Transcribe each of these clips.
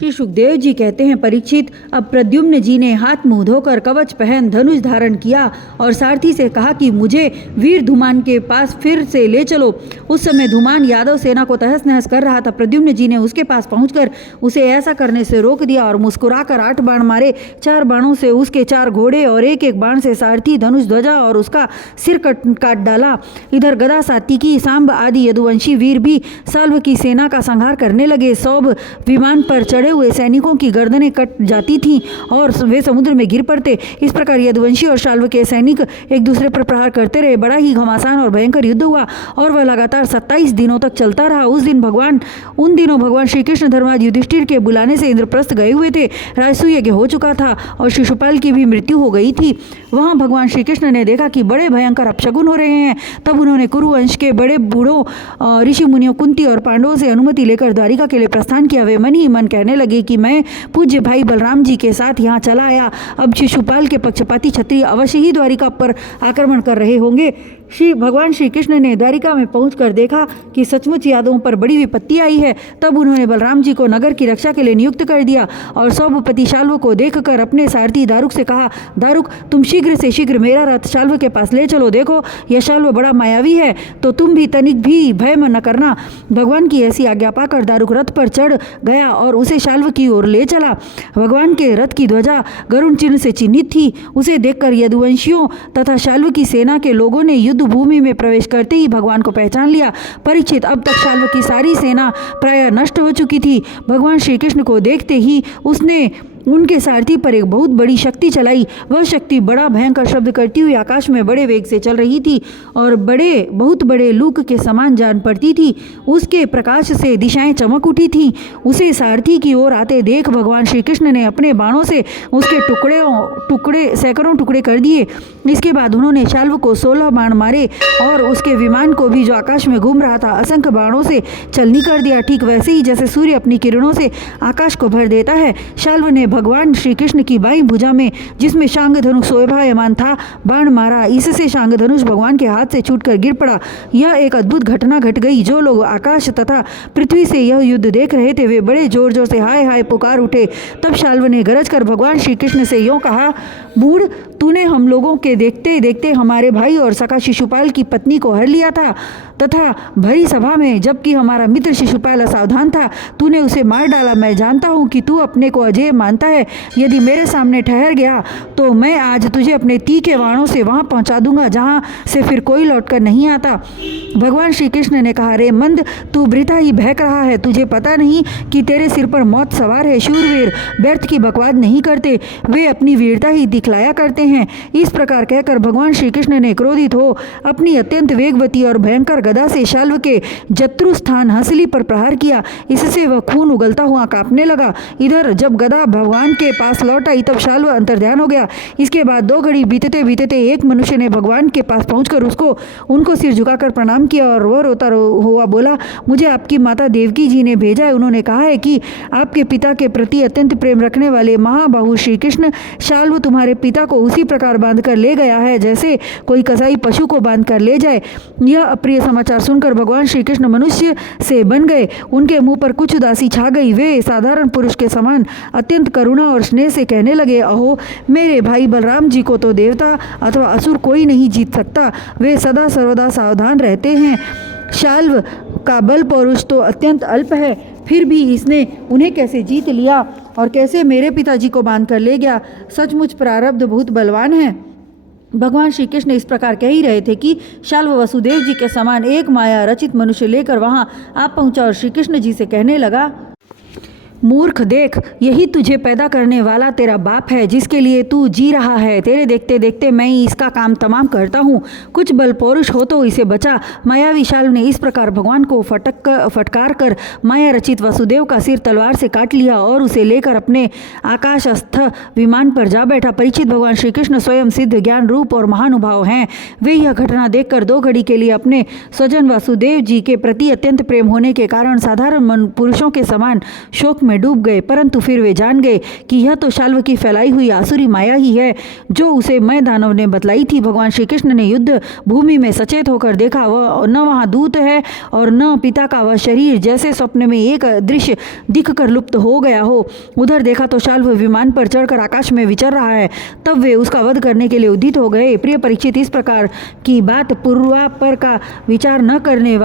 श्री सुखदेव जी कहते हैं, परीक्षित, अब प्रद्युम्न जी ने हाथ मुंह धोकर कवच पहन धनुष धारण किया और सारथी से कहा कि मुझे वीर धूमान के पास फिर से ले चलो। उस समय धूमान यादव सेना को तहस नहस कर रहा था। प्रद्युम्न जी ने उसके पास पहुंचकर उसे ऐसा करने से रोक दिया और मुस्कुराकर 8 बाण मारे। 4 बाणों से उसके 4 घोड़े और एक एक बाण से सारथी, धनुष, ध्वजा और उसका सिर काट डाला। इधर गदा, सात्विकी, सांब आदि यदुवंशी वीर भी साल्व की सेना का संहार करने लगे। सौब विमान पर चढ़े हुए सैनिकों की गर्दनें कट जाती थीं और वे समुद्र में गिर पड़ते। इस प्रकार यदुवंशी और शाल्व के सैनिक एक दूसरे पर प्रहार करते रहे। बड़ा ही घमासान और भयंकर युद्ध हुआ और वह लगातार 27 दिनों तक चलता रहा। उन दिनों भगवान श्री कृष्ण धर्मराज युधिष्ठिर के बुलाने से इंद्रप्रस्थ गए हुए थे। राजसूय यज्ञ हो चुका था और शिशुपाल की भी मृत्यु हो गई थी। वहां भगवान श्री कृष्ण ने देखा कि बड़े भयंकर अपशगुन हो रहे हैं। तब उन्होंने कुरुवंश के बड़े बूढ़ों, ऋषि मुनियों, कुंती और पांडवों से अनुमति लेकर द्वारिका के लिए प्रस्थान किया। वे मन ही मन कहने लगे कि मैं पूज्य भाई बलराम जी के साथ यहाँ चला आया। अब शिशुपाल के पक्षपाती क्षत्रिय अवश्य ही द्वारिका पर आक्रमण कर रहे होंगे। भगवान श्री कृष्ण ने द्वारिका में पहुंचकर देखा कि सचमुच यादवों पर बड़ी विपत्ति आई है। तब उन्होंने बलराम जी को नगर की रक्षा के लिए नियुक्त कर दिया और सौभपति शाल्व को देखकर अपने सारथी दारुक से कहा, दारुक, तुम शीघ्र से शीघ्र मेरा रथ शाल्व के पास ले चलो। देखो, यह शाल्व बड़ा मायावी है, तो तुम भी तनिक भी भय न करना। भगवान की ऐसी आज्ञा पाकर दारुक रथ पर चढ़ गया और उसे शाल्व की ओर ले चला। भगवान के रथ की ध्वजा गरुण चिन्ह से चिन्हित थी। उसे देखकर यदुवंशियों तथा शाल्व की सेना के लोगों ने युद्ध भूमि में प्रवेश करते ही भगवान को पहचान लिया। परीक्षित, अब तक शाल्व की सारी सेना प्रायः नष्ट हो चुकी थी। भगवान श्री कृष्ण को देखते ही उसने उनके सारथी पर एक बहुत बड़ी शक्ति चलाई। वह शक्ति बड़ा भयंकर शब्द करती हुई आकाश में बड़े वेग से चल रही थी और बहुत बड़े लूक के समान जान पड़ती थी। उसके प्रकाश से दिशाएं चमक उठी थीं। उसे सारथी की ओर आते देख भगवान श्री कृष्ण ने अपने बाणों से उसके सैकड़ों टुकड़े कर दिए। इसके बाद उन्होंने शाल्व को 16 बाण मारे और उसके विमान को भी, जो आकाश में घूम रहा था, असंख्य बाणों से छलनी कर दिया। ठीक वैसे ही जैसे सूर्य अपनी किरणों से आकाश को भर देता है। शाल्व ने भगवान श्री कृष्ण की बाईं भुजा में, जिसमें शांग धनुष शोभायमान था, बाण मारा। इससे शांग धनुष भगवान के हाथ से छूटकर गिर पड़ा। यह एक अद्भुत घटना घट गई। जो लोग आकाश तथा पृथ्वी से यह युद्ध देख रहे थे वे बड़े जोर जोर से हाय हाय पुकार उठे। तब शाल्व ने गरज कर भगवान श्री कृष्ण से यूं कहा, बूढ़, तूने हम लोगों के देखते देखते हमारे भाई और सखा शिशुपाल की पत्नी को हर लिया था तथा भरी सभा में, जबकि हमारा मित्र शिशुपाल असावधान था, तूने उसे मार डाला। मैं जानता हूँ कि तू अपने को अजेय मानता है। यदि मेरे सामने ठहर गया तो मैं आज तुझे अपने तीखे बाणों से वहां पहुंचा दूंगा जहां से फिर कोई लौटकर नहीं आता। भगवान श्री कृष्ण ने कहा, रे मंद, तू वृथा ही बहक रहा है। तुझे पता नहीं कि तेरे सिर पर मौत सवार है। शूरवीर व्यर्थ की बकवाद नहीं करते, वे अपनी वीरता ही दिखलाया करते हैं। इस प्रकार कहकर भगवान श्री कृष्ण ने क्रोधित हो अपनी अत्यंत वेगवती और भयंकर गदा से शाल्व के जत्रु स्थान हंसली पर प्रहार किया। इससे वह खून उगलता हुआ कांपने लगा। इधर जब गदा भगवान के पास लौट आई तब शाल्व अंतर्ध्यान हो गया। इसके बाद 2 घड़ी बीतते बीतते एक मनुष्य ने भगवान के पास पहुंचकर उनको सिर झुकाकर प्रणाम किया और वह रोता हुआ बोला, मुझे आपकी माता देवकी जी ने भेजा है। उन्होंने कहा है कि आपके पिता के प्रति अत्यंत प्रेम रखने वाले महाबाहु श्री कृष्ण शाल्व तुम्हारे पिता को उसी प्रकार बांध कर ले गया है जैसे कोई कसाई पशु को बांध कर ले जाए। यह अप्रिय समाचार सुनकर भगवान श्री कृष्ण मनुष्य से बन गए। उनके मुंह पर कुछ उदासी छा गई। वे साधारण पुरुष के समान अत्यंत करुणा और स्नेह से कहने लगे, अहो, मेरे भाई बलराम जी को तो देवता अथवा असुर कोई नहीं जीत सकता। वे सदा सर्वदा सावधान रहते हैं। शाल्व का बल पौरुष तो अत्यंत अल्प है, फिर भी इसने उन्हें कैसे जीत लिया और कैसे मेरे पिताजी को बांध कर ले गया। सचमुच प्रारब्ध बहुत बलवान है। भगवान श्री कृष्ण इस प्रकार कह ही रहे थे कि शाल्व वसुदेव जी के समान एक माया रचित मनुष्य लेकर वहां आप पहुंचा और श्री कृष्ण जी से कहने लगा, मूर्ख, देख, यही तुझे पैदा करने वाला तेरा बाप है जिसके लिए तू जी रहा है। तेरे देखते देखते मैं ही इसका काम तमाम करता हूँ। कुछ बल पौरुष हो तो इसे बचा। मायावी शाल्व ने इस प्रकार भगवान को फटकार कर माया रचित वसुदेव का सिर तलवार से काट लिया और उसे लेकर अपने आकाशस्थ विमान पर जा बैठा। परीक्षित, भगवान श्री कृष्ण स्वयं सिद्ध, ज्ञान रूप और महानुभाव हैं। वे यह घटना देखकर 2 घड़ी के लिए अपने स्वजन वसुदेव जी के प्रति अत्यंत प्रेम होने के कारण साधारण पुरुषों के समान शोक में डूब गए, परंतु फिर वे जान गए कि यह तो शाल्व की फैलाई हुई आसुरी माया ही है जो उसे मय दानव ने बतलाई थी। भगवान श्री कृष्ण ने युद्ध भूमि में सचेत होकर देखा, वह न वहाँ दूत है और न पिता का वह शरीर, जैसे स्वप्न में एक दृश्य दिख कर लुप्त हो गया हो। उधर देखा तो शाल्व विमान पर चढ़कर आकाश में विचर रहा है। तब वे उसका वध करने के लिए उद्यत हो गए। प्रिय परीक्षित, इस प्रकार की बात पूर्वापर का विचार न करने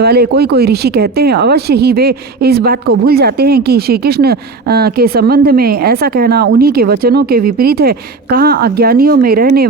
वाले कोई ऋषि कहते हैं। अवश्य ही वे इस बात को भूल जाते हैं कि श्री कृष्ण के संबंध में ऐसा कहना उन्हीं के वचनों के विपरीत है। कहाँ अज्ञानियों में रहने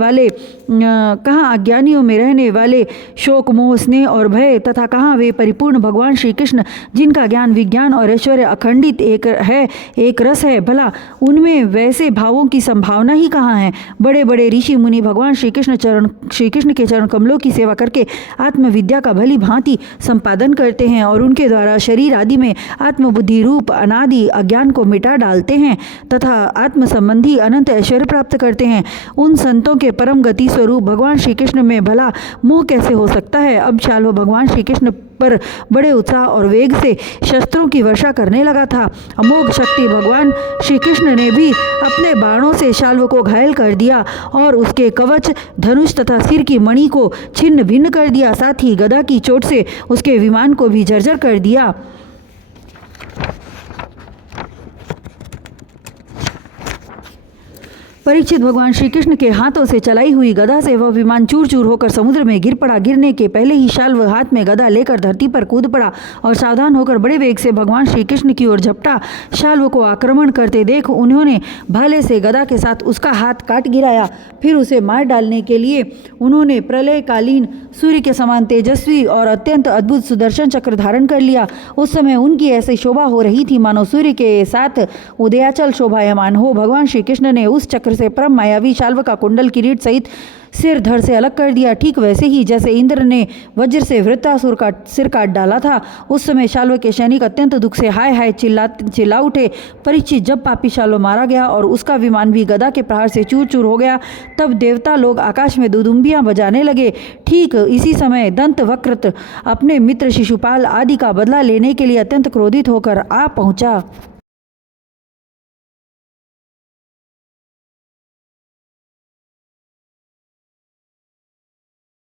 वाले शोक, मोह, स्नेह और भय, तथा कहाँ वे परिपूर्ण भगवान श्री कृष्ण जिनका ज्ञान, विज्ञान और ऐश्वर्य अखंडित एक रस है। भला उनमें वैसे भावों की संभावना ही कहाँ है। बड़े बड़े ऋषि मुनि भगवान श्री कृष्ण के चरण कमलों की सेवा करके आत्मविद्या का भली भांति संपादन करते हैं और उनके द्वारा शरीर आदि में आत्मबुद्धि रूप अनादि अज्ञान को मिटा डालते हैं तथा आत्म संबंधी अनंत ऐश्वर्य प्राप्त करते हैं। उन संतों के परम गति स्वरूप भगवान श्री कृष्ण में भला मोह कैसे हो सकता है। अब शाल्व भगवान श्री कृष्ण पर बड़े उत्साह और वेग से शस्त्रों की वर्षा करने लगा था। अमोघ शक्ति भगवान श्री कृष्ण ने भी अपने बाणों से शाल्व को घायल कर दिया और उसके कवच, धनुष तथा सिर की मणि को छिन्न भिन्न कर दिया। साथ ही गदा की चोट से उसके विमान को भी जर्जर कर दिया। परीक्षित, भगवान श्री कृष्ण के हाथों से चलाई हुई गदा से वह विमान चूर चूर होकर समुद्र में गिर पड़ा। गिरने के पहले ही शाल्व हाथ में गदा लेकर धरती पर कूद पड़ा और सावधान होकर बड़े वेग से भगवान श्री कृष्ण की ओर झपटा। शाल्व को आक्रमण करते देख उन्होंने भाले से गदा के साथ उसका हाथ काट गिराया। फिर उसे मार डालने के लिए उन्होंने प्रलयकालीन सूर्य के समान तेजस्वी और अत्यंत अद्भुत सुदर्शन चक्र धारण कर लिया। उस समय उनकी ऐसी शोभा हो रही थी मानो सूर्य के साथ उदयाचल शोभायमान हो। भगवान श्री कृष्ण ने उस चक्र से परम मायावी शाल्व का कुंडल, किरीट सहित सिर धड़ से अलग कर दिया, ठीक वैसे ही जैसे इंद्र ने वज्र से वृत्रासुर का सिर काट डाला था। उस समय शाल्व के सैनिक अत्यंत दुख से हाय हाय चिल्ला उठे। परीक्षित, जब पापी शाल्व मारा गया और उसका विमान भी गदा के प्रहार से चूर चूर हो गया, तब देवता लोग आकाश में दुदुम्बियां बजाने लगे। ठीक इसी समय दंत वक्रत अपने मित्र शिशुपाल आदि का बदला लेने के लिए अत्यंत क्रोधित होकर आ पहुंचा।